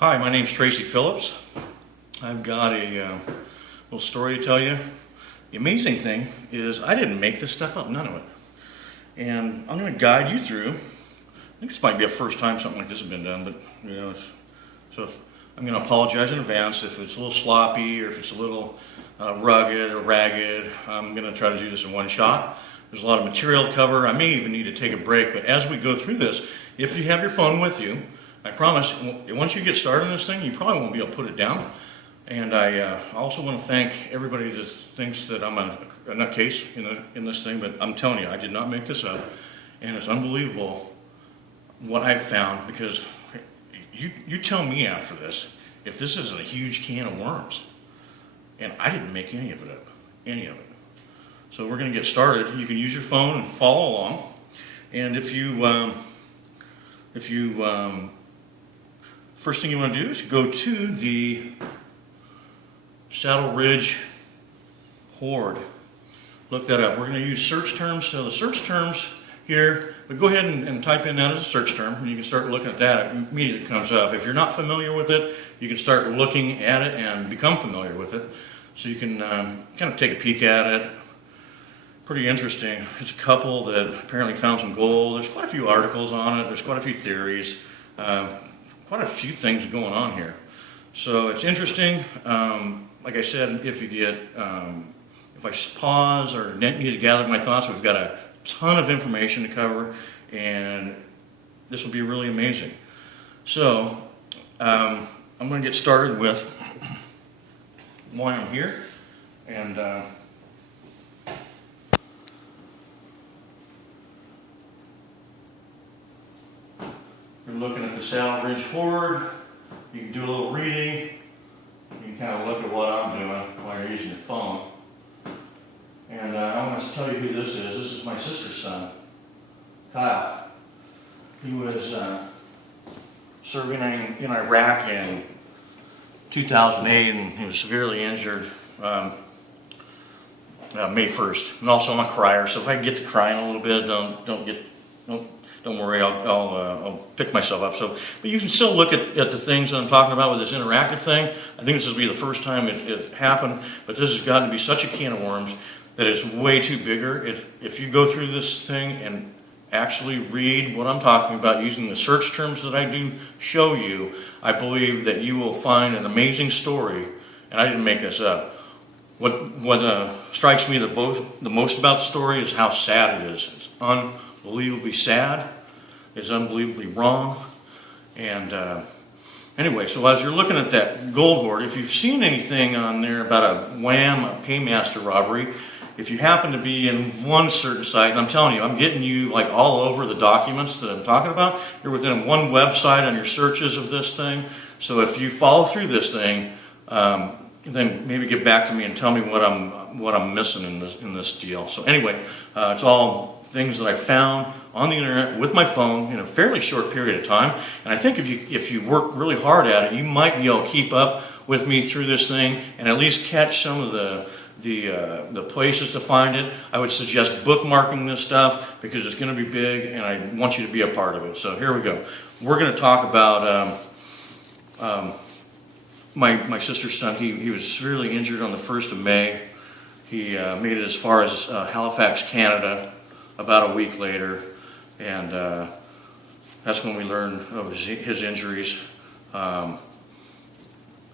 Hi, my name's Tracy Phillips. I've got a little story to tell you. The amazing thing is I didn't make this stuff up, none of it. And I'm going to guide you through. I think this might be a first time something like this has been done, but I'm going to apologize in advance if it's a little sloppy or if it's a little rugged or ragged. I'm going to try to do this in one shot. There's a lot of material to cover. I may even need to take a break, but as we go through this, if you have your phone with you, I promise, once you get started on this thing, you probably won't be able to put it down. And I also want to thank everybody that thinks that I'm a nutcase in this thing, but I'm telling you, I did not make this up. And it's unbelievable what I've found, because you tell me after this if this isn't a huge can of worms. And I didn't make any of it up, any of it. So we're going to get started. You can use your phone and follow along. And if you first thing you want to do is go to the Saddle Ridge Hoard. Look that up. We're going to use search terms. So the search terms here, but go ahead and type in that as a search term, and you can start looking at that. It immediately comes up. If you're not familiar with it, you can start looking at it and become familiar with it. So you can kind of take a peek at it. Pretty interesting. It's a couple that apparently found some gold. There's quite a few articles on it. There's quite a few theories. Quite a few things going on here. So it's interesting. Like I said, if I pause or need to gather my thoughts, we've got a ton of information to cover, and this will be really amazing. So I'm going to get started with why I'm here, and you're looking at the Saddle Ridge Hoard. You can do a little reading. You can kind of look at what I'm doing while you're using your phone. And I want to tell you who this is. This is my sister's son, Kyle. He was serving in Iraq in 2008, and he was severely injured May 1st. And also, I'm a crier, so if I get to crying a little bit, don't worry, I'll pick myself up. But you can still look at the things that I'm talking about with this interactive thing. I think this will be the first time it happened, but this has got to be such a can of worms that it's way too bigger. If you go through this thing and actually read what I'm talking about using the search terms that I do show you, I believe that you will find an amazing story, and I didn't make this up. What strikes me the most about the story is how sad it is. It's unbelievably sad. It's unbelievably wrong. And anyway, so as you're looking at that gold hoard, if you've seen anything on there about a paymaster robbery, if you happen to be in one certain site, and I'm telling you, I'm getting you like all over the documents that I'm talking about. You're within one website on your searches of this thing. So if you follow through this thing, then maybe get back to me and tell me what I'm missing in this deal. So anyway, it's all things that I found on the internet with my phone in a fairly short period of time. And I think if you work really hard at it, you might be able to keep up with me through this thing and at least catch some of the places to find it. I would suggest bookmarking this stuff because it's going to be big, and I want you to be a part of it. So here we go. We're going to talk about my sister's son. He was severely injured on the 1st of May. He made it as far as Halifax, Canada, about a week later, and that's when we learned of his injuries. They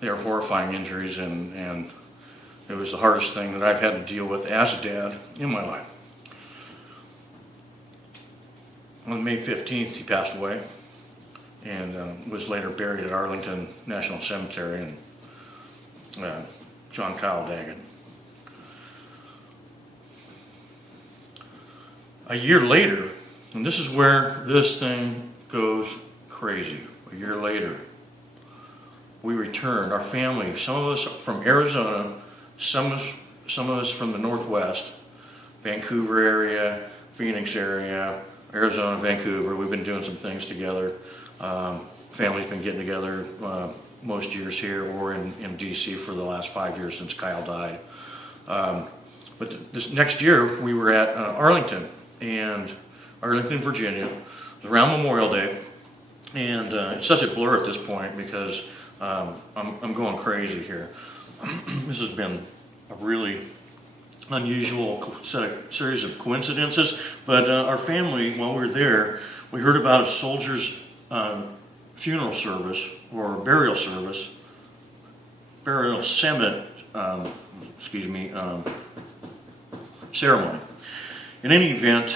are horrifying injuries, and it was the hardest thing that I've had to deal with as a dad in my life. On May 15th, he passed away and was later buried at Arlington National Cemetery in John Kyle Daggett. A year later, and this is where this thing goes crazy. A year later, we returned. Our family, some of us from Arizona, some of us from the Northwest, Vancouver area, Phoenix area, Arizona, Vancouver. We've been doing some things together. Family's been getting together most years here or in DC for the last 5 years since Kyle died. But this next year, we were at Arlington, Virginia. It was around Memorial Day, And it's such a blur at this point because I'm going crazy here. This has been a really unusual series of coincidences, but our family, while we were there, we heard about a soldier's funeral service or burial summit, ceremony. In any event,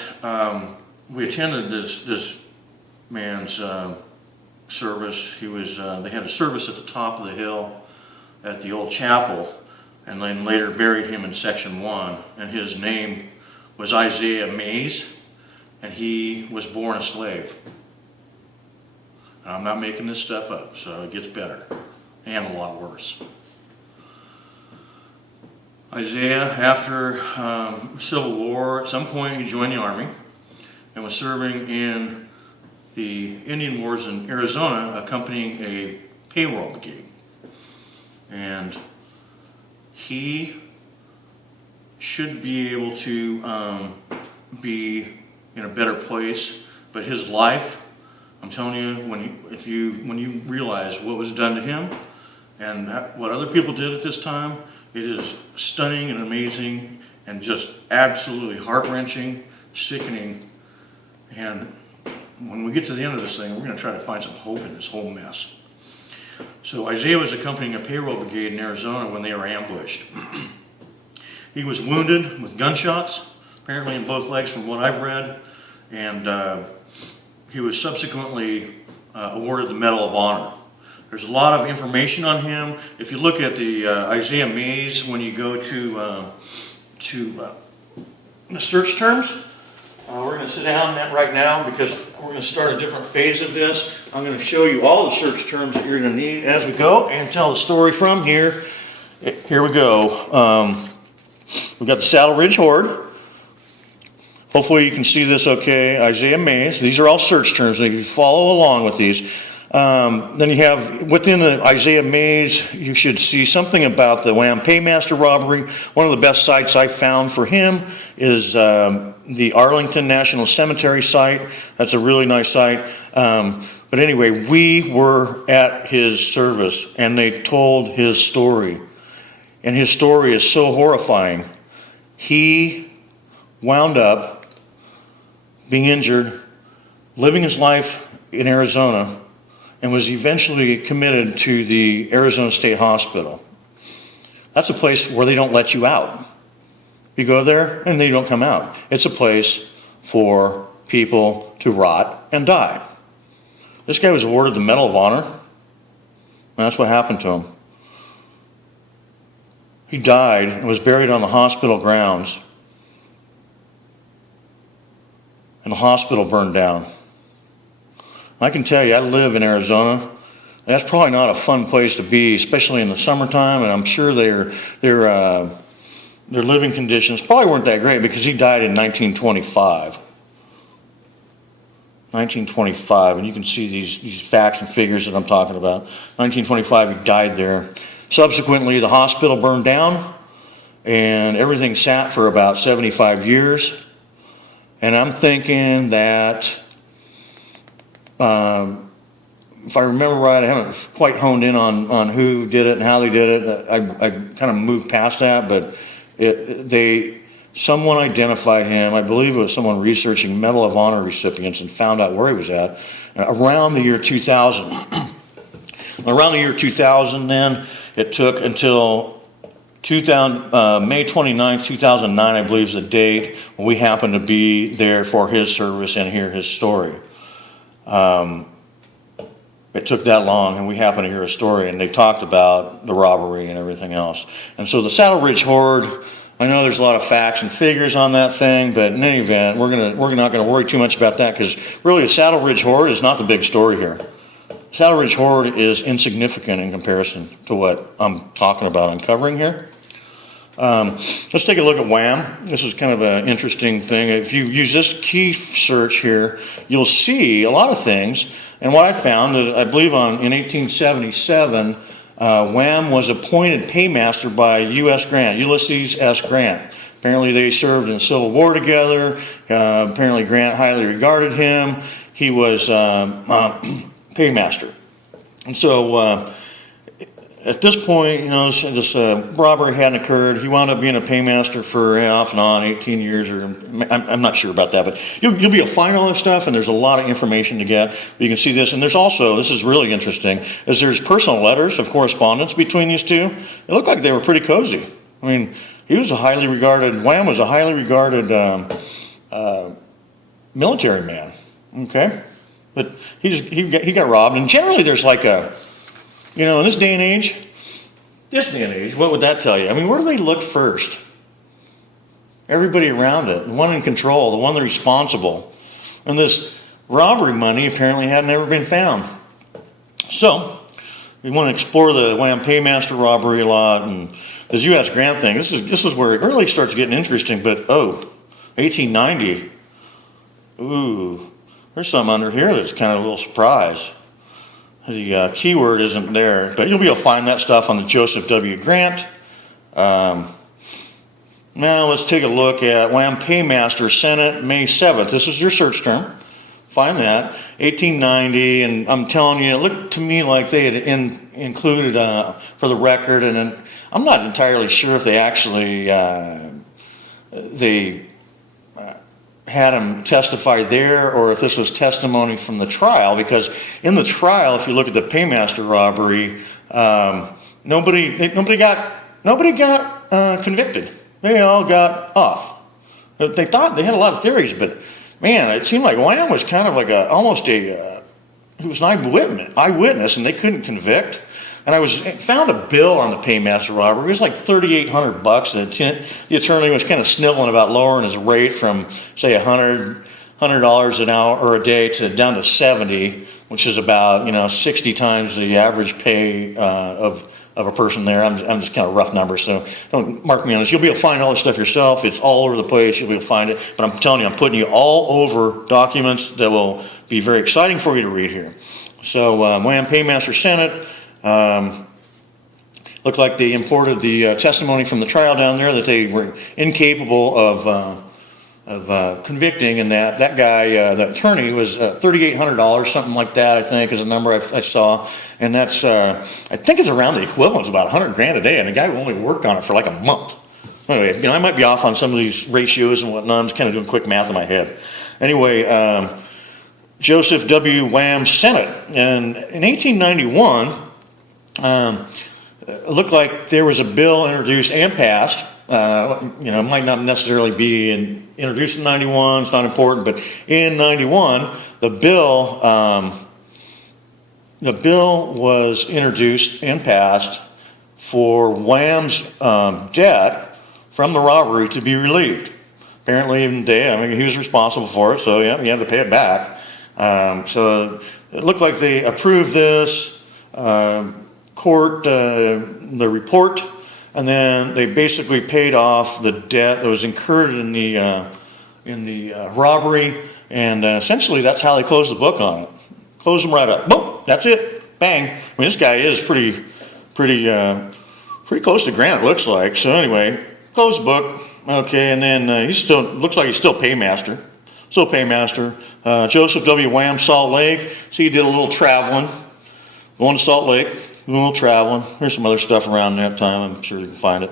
we attended this man's service. They had a service at the top of the hill at the old chapel, and then later buried him in section 1. And his name was Isaiah Mays, and he was born a slave. I'm not making this stuff up, so it gets better and a lot worse. Isaiah, after Civil War, at some point he joined the Army and was serving in the Indian Wars in Arizona, accompanying a payroll brigade. And he should be able to be in a better place, but his life, I'm telling you, when you realize what was done to him and what other people did at this time, it is stunning and amazing and just absolutely heart-wrenching, sickening. And when we get to the end of this thing, we're going to try to find some hope in this whole mess. So Isaiah was accompanying a payroll brigade in Arizona when they were ambushed. He was wounded with gunshots, apparently in both legs from what I've read, and he was subsequently awarded the Medal of Honor. There's a lot of information on him. If you look at the Isaiah Mays, when you go to the search terms, we're going to sit down right now because we're going to start a different phase of this. I'm going to show you all the search terms that you're going to need as we go and tell the story from here. Here we go. We've got the Saddle Ridge Hoard. Hopefully you can see this okay. Isaiah Mays. These are all search terms. If you follow along with these. Then you have, within the Isaiah Mays, you should see something about the Wham Paymaster robbery. One of the best sites I found for him is the Arlington National Cemetery site. That's a really nice site. But anyway, we were at his service, and they told his story. And his story is so horrifying. He wound up being injured, living his life in Arizona, and was eventually committed to the Arizona State Hospital. That's a place where they don't let you out. You go there and they don't come out. It's a place for people to rot and die. This guy was awarded the Medal of Honor, and that's what happened to him. He died and was buried on the hospital grounds, and the hospital burned down. I can tell you, I live in Arizona. That's probably not a fun place to be, especially in the summertime. And I'm sure their living conditions probably weren't that great because he died in 1925. 1925, and you can see these facts and figures that I'm talking about. 1925, he died there. Subsequently, the hospital burned down, and everything sat for about 75 years. And I'm thinking that, if I remember right, I haven't quite honed in on who did it and how they did it. I kind of moved past that, but someone identified him. I believe it was someone researching Medal of Honor recipients and found out where he was at around the year 2000. Around the year 2000, then it took until May 29, 2009, I believe is the date when we happened to be there for his service and hear his story. It took that long, and we happened to hear a story, and they talked about the robbery and everything else. And so the Saddle Ridge Hoard, I know there's a lot of facts and figures on that thing, but in any event, we're not going to worry too much about that because really the Saddle Ridge Hoard is not the big story here. Saddle Ridge Hoard is insignificant in comparison to what I'm talking about uncovering here. Let's take a look at Wham. This is kind of an interesting thing. If you use this key search here, you'll see a lot of things. And what I found, I believe in 1877, Wham was appointed paymaster by Ulysses S. Grant. Apparently they served in the Civil War together. Apparently Grant highly regarded him. He was paymaster. And so at this point, this robbery hadn't occurred. He wound up being a paymaster for off and on 18 years, or I'm not sure about that, but you'll be able to find all this stuff, and there's a lot of information to get. You can see this, and there's also, this is really interesting, is there's personal letters of correspondence between these two. It looked like they were pretty cozy. I mean, Wham was a highly regarded military man, okay? But he got robbed, and generally there's like a, in this day and age, what would that tell you? I mean, where do they look first? Everybody around it, the one in control, the one that's responsible. And this robbery money apparently had never been found. So, we want to explore the Wham Paymaster robbery a lot, and this U.S. Grant thing, this is where it really starts getting interesting, but 1890, ooh, there's something under here that's kind of a little surprise. The keyword isn't there, but you'll be able to find that stuff on the Joseph W. Grant. Now let's take a look at Wham Paymaster Senate, May 7th. This is your search term. Find that, 1890, and I'm telling you, it looked to me like they had included, for the record, and I'm not entirely sure if they actually, had him testify there, or if this was testimony from the trial, because in the trial, if you look at the Paymaster robbery, nobody got convicted. They all got off. They thought they had a lot of theories, but man, it seemed like Wham was kind of like he was an eyewitness, and they couldn't convict. And I found a bill on the Paymaster robbery. It was like $3,800. The attorney was kind of sniveling about lowering his rate from, say, $100 an hour or a day down to $70, which is about 60 times the average pay of a person there. I'm just kind of rough numbers, so don't mark me on this. You'll be able to find all this stuff yourself. It's all over the place. You'll be able to find it. But I'm telling you, I'm putting you all over documents that will be very exciting for you to read here. So Wham Paymaster Senate. Looked like they imported the testimony from the trial down there that they were incapable of convicting, and that guy, the attorney, was $3,800, something like that, I think, is a number I saw, and that's I think it's around the equivalent, it's about $100,000 a day, and the guy only worked on it for like a month. Anyway, I might be off on some of these ratios and whatnot. I'm just kind of doing quick math in my head. Anyway, Joseph W. Wham Senate, and in 1891. It looked like there was a bill introduced and passed. It might not necessarily be introduced in 91. It's not important, but in 91, the bill was introduced and passed for Wham's debt from the robbery to be relieved. Apparently, even today, he was responsible for it, so yeah, he had to pay it back. So it looked like they approved this. Court the report, and then they basically paid off the debt that was incurred in the robbery, and essentially that's how they closed the book on it. Closed them right up. Boom, that's it. Bang. This guy is pretty close to Grant, it looks like. So anyway, close the book. Okay, and then looks like he's still paymaster. Joseph W. Wham, Salt Lake. See, he did a little traveling. Going to Salt Lake, a little traveling. There's some other stuff around that time. I'm sure you can find it.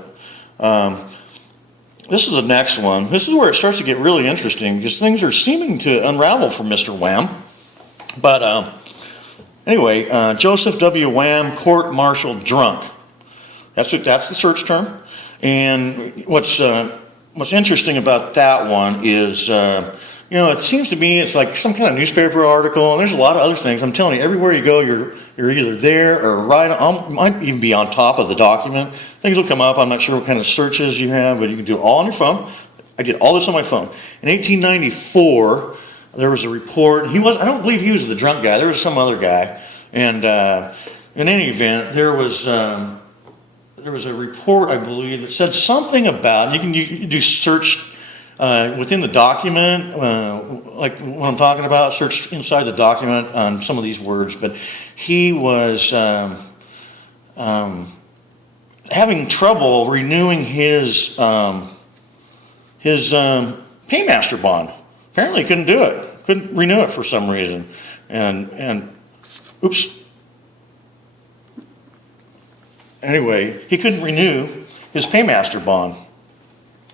This is the next one. This is where it starts to get really interesting because things are seeming to unravel for Mr. Wham. But anyway, Joseph W. Wham, court-martialed drunk. That's the search term. And what's interesting about that one is, it seems to me it's like some kind of newspaper article, and there's a lot of other things. I'm telling you, everywhere you go, you're either there or right on, might even be on top of the document. Things will come up. I'm not sure what kind of searches you have, but you can do it all on your phone. I did all this on my phone. In 1894, there was a report. I don't believe he was the drunk guy. There was some other guy. And in any event, there was a report, I believe, that said something about, you can do search within the document, like what I'm talking about, search inside the document on some of these words, but he was having trouble renewing his paymaster bond. Apparently he couldn't do it, couldn't renew it for some reason. And Oops. Anyway, he couldn't renew his paymaster bond.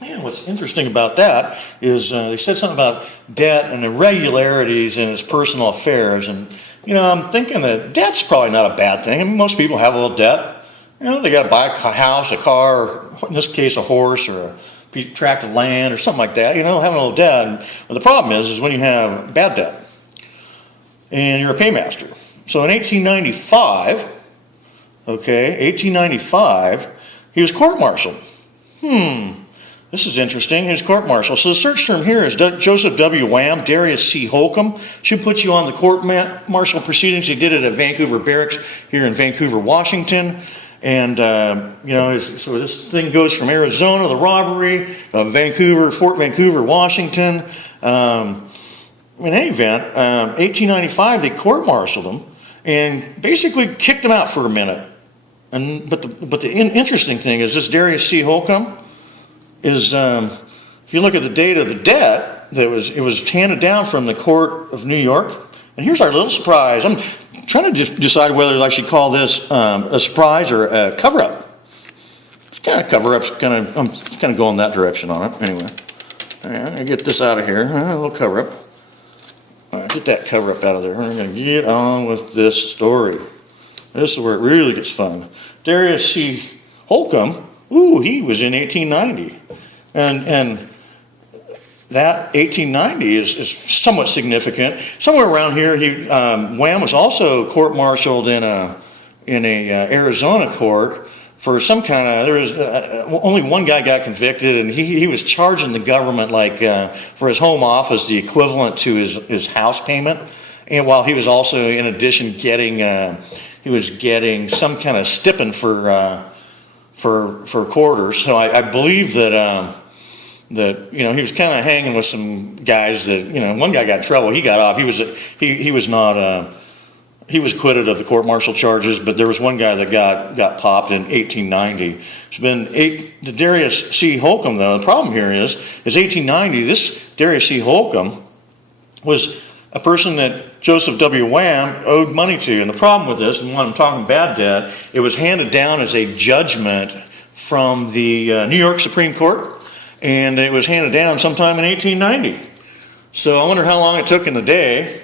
And what's interesting about that is they said something about debt and irregularities in his personal affairs. And, I'm thinking that debt's probably not a bad thing. I mean, most people have a little debt. They got to buy a house, a car, or in this case, a horse or a tract of land or something like that. Having a little debt. But the problem is when you have bad debt and you're a paymaster. So in 1895, he was court-martialed. This is interesting. He was court-martialed. So the search term here is Joseph W. Wham, Darius C. Holcomb. Should put you on the court-martial proceedings. He did it at Vancouver Barracks here in Vancouver, Washington. And, so this thing goes from Arizona, the robbery, Fort Vancouver, Washington. In any event, 1895, they court-martialed him and basically kicked him out for a minute. But the interesting thing is this Darius C. Holcomb is, if you look at the date of the debt, it was handed down from the court of New York. And here's our little surprise. I'm trying to just decide whether I should call this a surprise or a cover-up. It's kind of cover-up's I'm kind of going that direction on it. Anyway, I get this out of here. A little cover-up. All right, get that cover-up out of there. We're going to get on with this story. This is where it really gets fun. Darius C. Holcomb, he was in 1890. And that 1890 is somewhat significant. Somewhere around here, Wham was also court-martialed in a Arizona court for some kind of. There was only one guy got convicted, and he was charging the government for his home office the equivalent to his house payment, and while he was also in addition getting some kind of stipend for quarters. So I believe that. He was kind of hanging with some guys that one guy got in trouble. He got off. He was acquitted of the court-martial charges, but there was one guy that got popped in 1890. It's been the Darius C. Holcomb, though. The problem here is 1890. This Darius C. Holcomb was a person that Joseph W. Wham owed money to, and the problem with this, and when I'm talking bad debt, it was handed down as a judgment from the New York Supreme Court. And it was handed down sometime in 1890. So I wonder how long it took in the day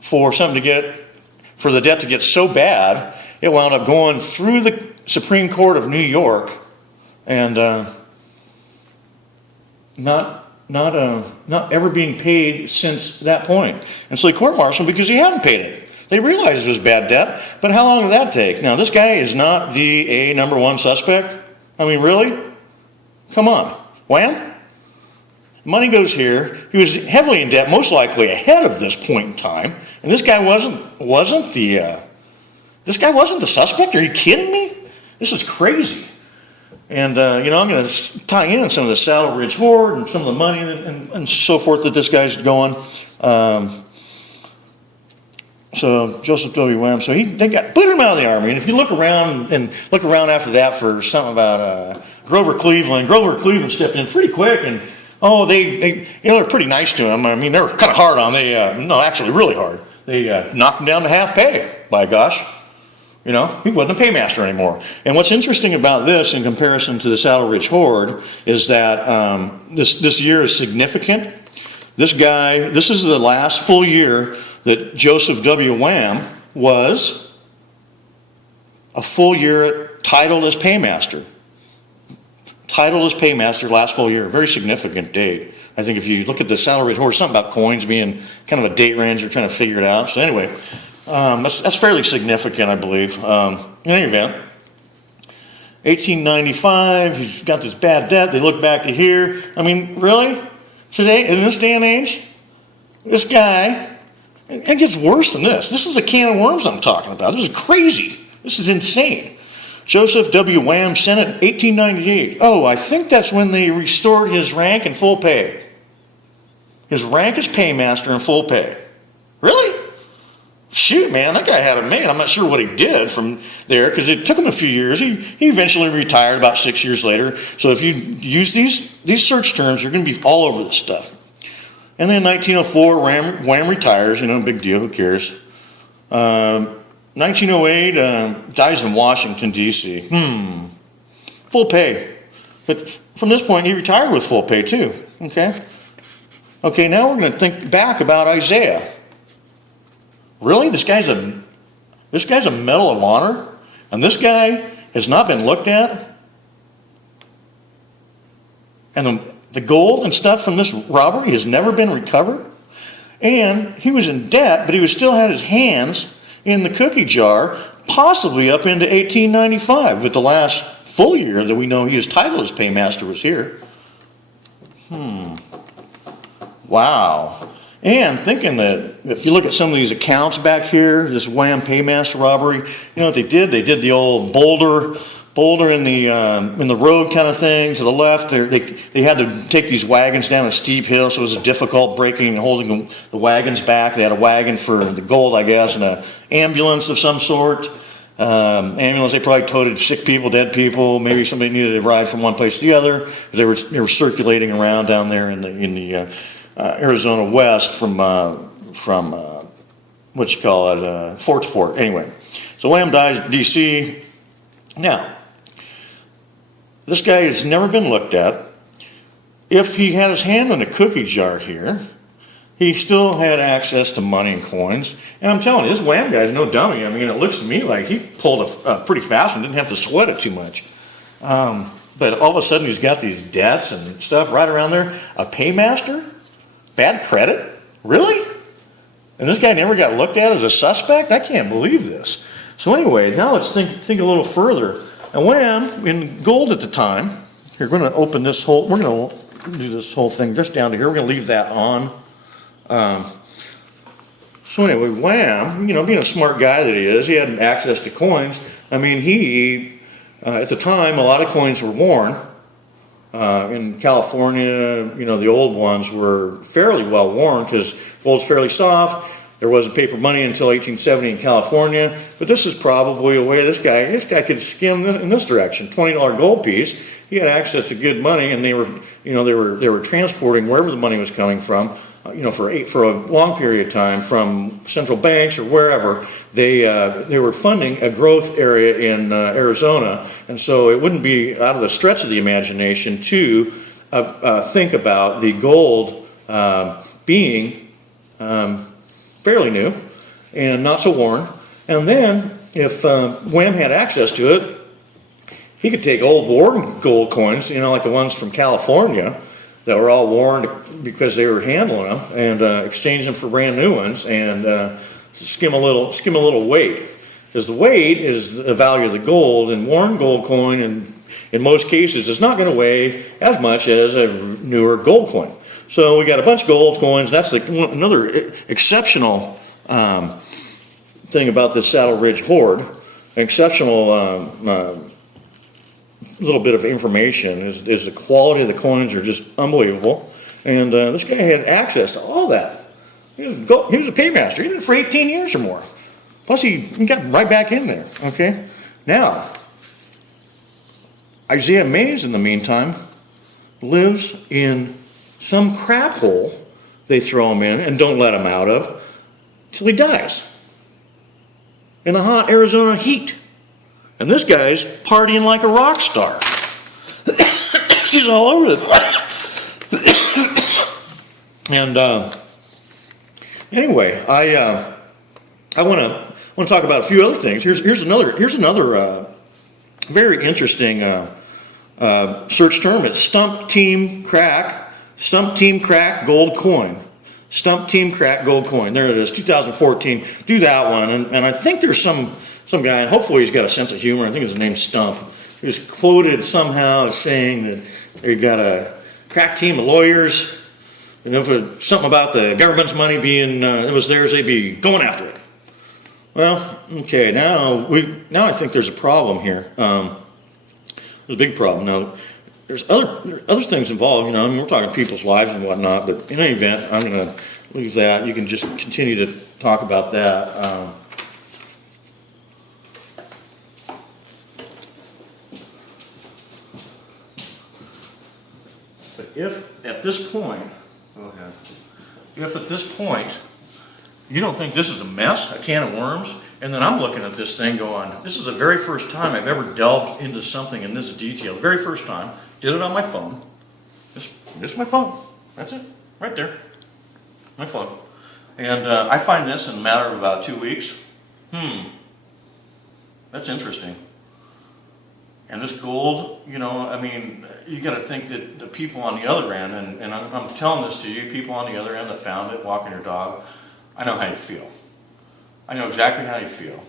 for the debt to get so bad, it wound up going through the Supreme Court of New York and not ever being paid since that point. And so they court-martialed because he hadn't paid it. They realized it was bad debt, but how long did that take? Now, this guy is not the number one suspect. I mean, really? Come on. Wham? Money goes here. He was heavily in debt, most likely ahead of this point in time. And this guy wasn't the suspect. Are you kidding me? This is crazy. And I'm going to tie in some of the Saddle Ridge Hoard and some of the money and so forth that this guy's going. So Joseph W. Wham. So they put him out of the army. And if you look around after that for something about Grover Cleveland stepped in pretty quick, and they're pretty nice to him. I mean, they were kind of hard on him. Actually really hard. They knocked him down to half pay. By gosh, he wasn't a paymaster anymore. And what's interesting about this, in comparison to the Saddle Ridge Hoard, is that this year is significant. This is the last full year that Joseph W. Wham was a full year titled as paymaster. Titled as paymaster last full year. Very significant date. I think if you look at the Saddle Ridge Hoard, something about coins being kind of a date range, you're trying to figure it out. So anyway, that's fairly significant, I believe. In any event, 1895, he's got this bad debt. They look back to here. I mean, really? Today, in this day and age, this guy, it gets worse than this. This is the can of worms I'm talking about. This is crazy. This is insane. Joseph W. Wham, Senate, 1898. I think that's when they restored his rank and full pay. His rank as paymaster and full pay. Really? Shoot, man, that guy had it made. I'm not sure what he did from there because it took him a few years. He eventually retired about 6 years later. So if you use these search terms, you're going to be all over this stuff. And then in 1904, Wham retires. Big deal. Who cares? 1908, dies in Washington, D.C. Full pay. But from this point, he retired with full pay, too. Okay? Okay, now we're going to think back about Isaiah. Really? This guy's a Medal of Honor? And this guy has not been looked at? And the gold and stuff from this robbery has never been recovered? And he was in debt, but he still had his hands in the cookie jar, possibly up into 1895, with the last full year that we know his title as paymaster was here. Wow. And thinking that if you look at some of these accounts back here, this Wham paymaster robbery, you know what they did? They did the old boulder in the road kind of thing to the left. They had to take these wagons down a steep hill, so it was difficult breaking and holding the wagons back. They had a wagon for the gold, I guess, and an ambulance of some sort. Ambulance, they probably toted sick people, dead people. Maybe somebody needed to ride from one place to the other. They were circulating around down there in the Arizona West from what you call it, fort to fort. Anyway, so Wham dies in D.C. Now, this guy has never been looked at. If he had his hand in a cookie jar here, he still had access to money and coins. And I'm telling you, this Wham guy's no dummy. I mean, it looks to me like he pulled it pretty fast and didn't have to sweat it too much. But all of a sudden, he's got these debts and stuff right around there. A paymaster? Bad credit? Really? And this guy never got looked at as a suspect? I can't believe this. So anyway, now let's think a little further. And Wham, in gold at the time, here, we're going to open this whole, we're going to do this whole thing just down to here. We're going to leave that on. So anyway, Wham, being a smart guy that he is, he had access to coins. I mean, at the time, a lot of coins were worn. In California, the old ones were fairly well worn because gold's fairly soft. There wasn't paper money until 1870 in California, but this is probably a way this guy could skim in this direction. $20 gold piece. He had access to good money, and they were transporting wherever the money was coming from. For a long period of time from central banks or wherever. They were funding a growth area in Arizona, and so it wouldn't be out of the stretch of the imagination to think about the gold being fairly new and not so worn. And then if Wham had access to it, he could take old worn gold coins, like the ones from California that were all worn because they were handling them, and exchange them for brand new ones, and skim a little weight. Because the weight is the value of the gold, and worn gold coin, and in most cases, is not going to weigh as much as a newer gold coin. So we got a bunch of gold coins. That's another exceptional thing about this Saddle Ridge hoard. Exceptional little bit of information is the quality of the coins are just unbelievable. And this guy had access to all that. He was a paymaster. He did it for 18 years or more. Plus he got right back in there. Okay. Now, Isaiah Mays, in the meantime, lives in some crap hole they throw him in and don't let him out of till he dies in the hot Arizona heat. And this guy's partying like a rock star. He's all over this. And anyway, I want to talk about a few other things. Here's another very interesting search term. It's Stump Team Crack Gold Coin. Stump Team Crack Gold Coin. There it is, 2014. Do that one, and I think there's some guy, and hopefully he's got a sense of humor. I think his name's Stump. He was quoted somehow as saying that they got a crack team of lawyers, and if it was something about the government's money being it was theirs, they'd be going after it. Well, okay, now I think there's a problem here. There's a big problem. Now, there's other things involved. We're talking people's lives and whatnot, but in any event, I'm going to leave that. You can just continue to talk about that. But if at this point you don't think this is a mess, a can of worms, And then I'm looking at this thing going, this is the very first time I've ever delved into something in this detail. The very first time. Did it on my phone. Just my phone. That's it. Right there. My phone. And I find this in a matter of about 2 weeks. That's interesting. And this gold, you know, I mean, you got to think that the people on the other end, and I'm telling this to you, people on the other end that found it, walking your dog, I know how you feel. I know exactly how you feel.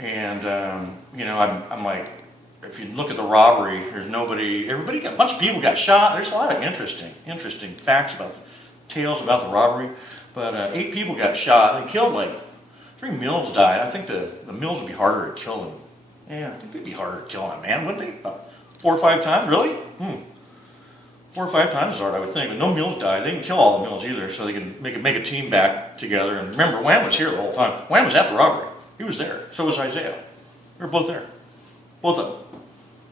And, you know, I'm like, if you look at the robbery, there's nobody, a bunch of people got shot. There's a lot of interesting facts tales about the robbery. But 8 people got shot. They killed like 3 Mills died. I think the Mills would be harder to kill than, yeah, I think they'd be harder to kill on a man, wouldn't they? About 4 or 5 times, really? 4 or 5 times as hard, I would think. But no Mills died. They didn't kill all the Mills either, so they could make a team back together. And remember, Wham was here the whole time. Wham was at the robbery. He was there. So was Isaiah. They were both there. Both of them.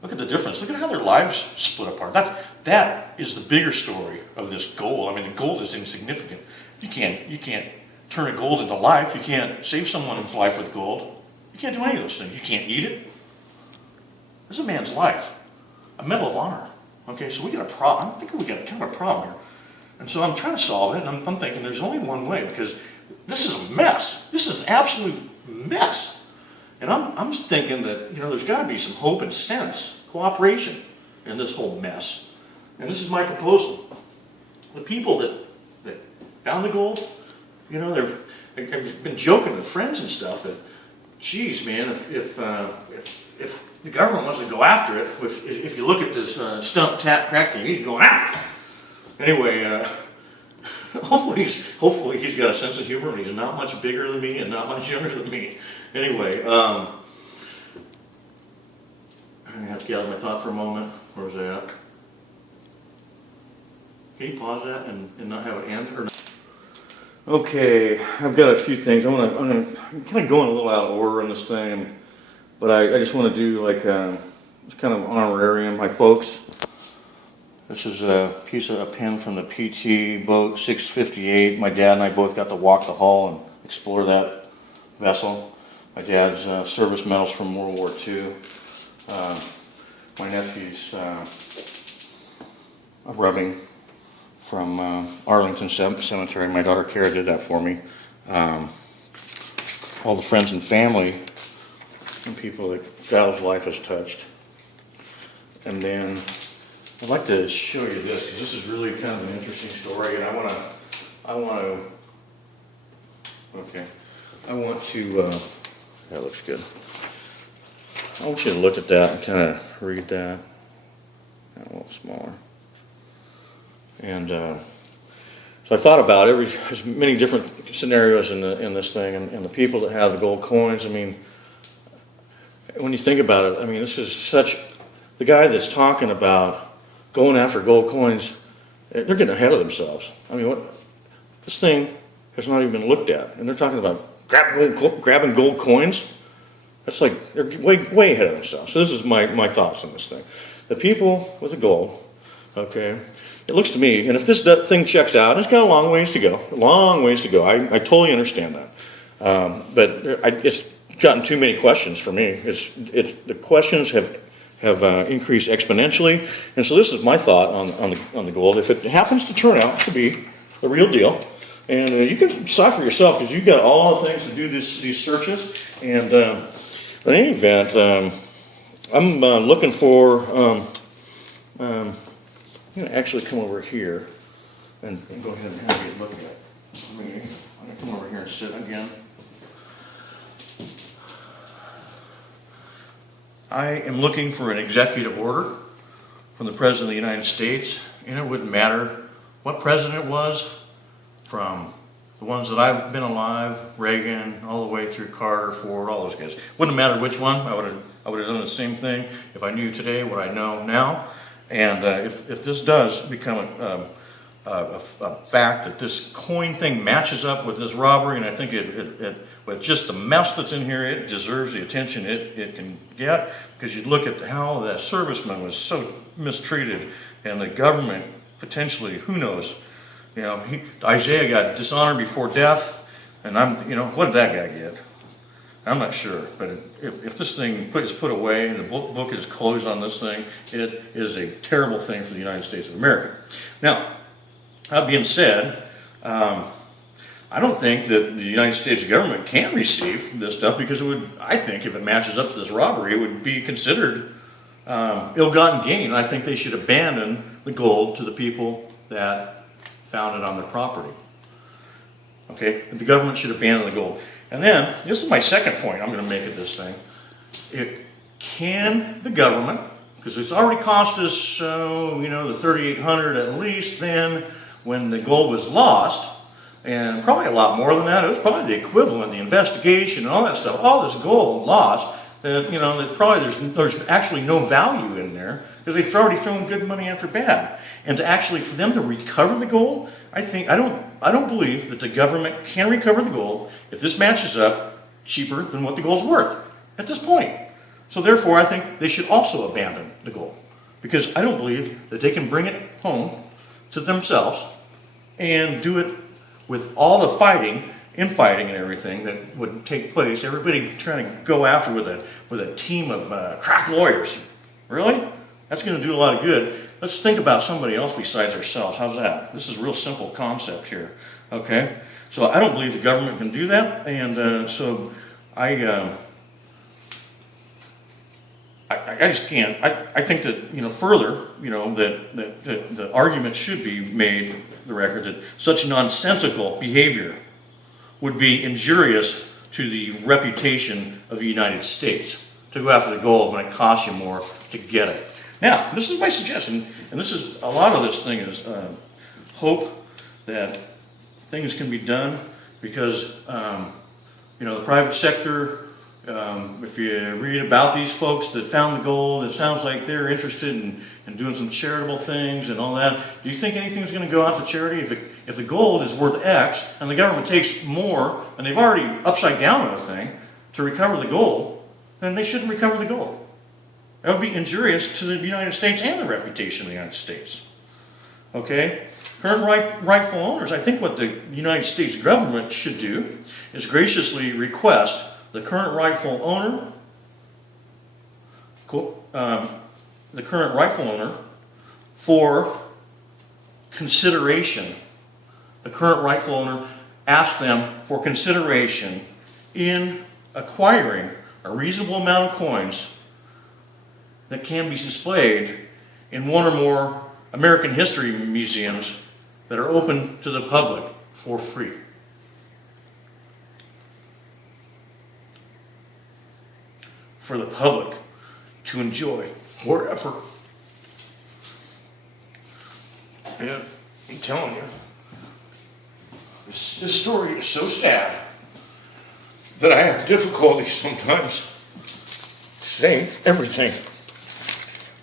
Look at the difference. Look at how their lives split apart. That is the bigger story of this gold. I mean, the gold is insignificant. You can't turn a gold into life. You can't save someone's life with gold. You can't do any of those things. You can't eat it. This is a man's life. A Medal of Honor. Okay, so we got a problem. I'm thinking we got kind of a problem here. And so I'm trying to solve it, and I'm thinking there's only one way, because this is a mess. This is an absolute mess. And I'm thinking that, you know, there's got to be some hope and sense, cooperation in this whole mess. And this is my proposal. The people that found the gold, you know, I've been joking with friends and stuff that, geez, man, if the government wants to go after it, if you look at this stump tap crack thing, he's going out. Anyway, hopefully he's got a sense of humor, and he's not much bigger than me and not much younger than me. Anyway, I'm gonna have to gather my thought for a moment. Where was I at? Can you pause that and not have it end or not? Okay, I've got a few things. I'm kind of going a little out of order on this thing, but I just want to do like it's kind of honorarium. My folks. This is a pen from the PT boat 658. My dad and I both got to walk the hull and explore that vessel. My dad's service medals from World War II. My nephew's a rubbing from Arlington Cemetery. My daughter Kara did that for me. All the friends and family and people that Val's life has touched. And then I'd like to show you this, because this is really kind of an interesting story, and I want to, that looks good. I want you to look at that and kind of read that. A little smaller. And so I thought about it. There's many different scenarios in this thing, and the people that have the gold coins. I mean, when you think about it, I mean, this is such, the guy that's talking about going after gold coins, they're getting ahead of themselves. I mean, this thing has not even been looked at, and they're talking about grabbing gold coins. That's like, they're way ahead of themselves. So this is my thoughts on this thing. The people with the gold, okay, it looks to me, and if this thing checks out, it's got a long ways to go. I totally understand that. But it's gotten too many questions for me. The questions have increased exponentially, and so this is my thought on the gold. If it happens to turn out to be the real deal, and you can decide for yourself, because you've got all the things to do these searches. And in any event, I'm looking for. I'm going to actually come over here and go ahead and have you look at it. I'm going to come over here and sit again. I am looking for an executive order from the President of the United States, and it wouldn't matter what president it was, from the ones that I've been alive, Reagan, all the way through Carter, Ford, all those guys. Wouldn't matter which one. I would have done the same thing if I knew today what I know now. And if this does become a fact that this coin thing matches up with this robbery, and I think with just the mess that's in here, it deserves the attention it can get, because you look at how that serviceman was so mistreated, and the government potentially, who knows, you know, Isaiah got dishonored before death, and what did that guy get? I'm not sure, but if this thing is put away and the book is closed on this thing, it is a terrible thing for the United States of America. Now, that being said, I don't think that the United States government can receive this stuff because it would, I think, if it matches up to this robbery, it would be considered ill-gotten gain. I think they should abandon the gold to the people that found it on their property. Okay, the government should abandon the gold. And then, this is my second point I'm going to make of this thing. Can the government, because it's already cost us, the $3,800 at least then when the gold was lost, and probably a lot more than that. It was probably the equivalent, the investigation and all that stuff. All this gold lost, that probably there's actually no value in there because they've already thrown good money after bad. And to actually, for them to recover the gold, I don't believe that the government can recover the gold if this matches up cheaper than what the gold's worth at this point. So therefore, I think they should also abandon the gold because I don't believe that they can bring it home to themselves and do it with all the infighting and everything that would take place. Everybody trying to go after with a team of crack lawyers. Really? That's going to do a lot of good. Let's think about somebody else besides ourselves. How's that? This is a real simple concept here. Okay? So I don't believe the government can do that, and so I just can't. I think that further that the argument should be made, the record, that such nonsensical behavior would be injurious to the reputation of the United States to go after the gold when it costs you more to get it. Now, this is my suggestion, and this is a lot of this thing is hope that things can be done because the private sector. If you read about these folks that found the gold, it sounds like they're interested in doing some charitable things and all that. Do you think anything's going to go out to charity? If the gold is worth X and the government takes more, and they've already upside down the thing to recover the gold, then they shouldn't recover the gold. That would be injurious to the United States and the reputation of the United States. Okay? Current rightful owners, I think what the United States government should do is graciously request the current rightful owner, for consideration. The current rightful owner ask them for consideration in acquiring a reasonable amount of coins that can be displayed in one or more American history museums that are open to the public for free. For the public to enjoy forever. Yeah, I'm telling you, this story is so sad that I have difficulty sometimes saying everything.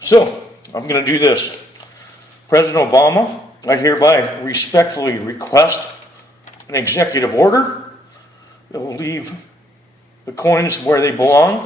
So, I'm going to do this. President Obama, I hereby respectfully request an executive order that will leave the coins where they belong.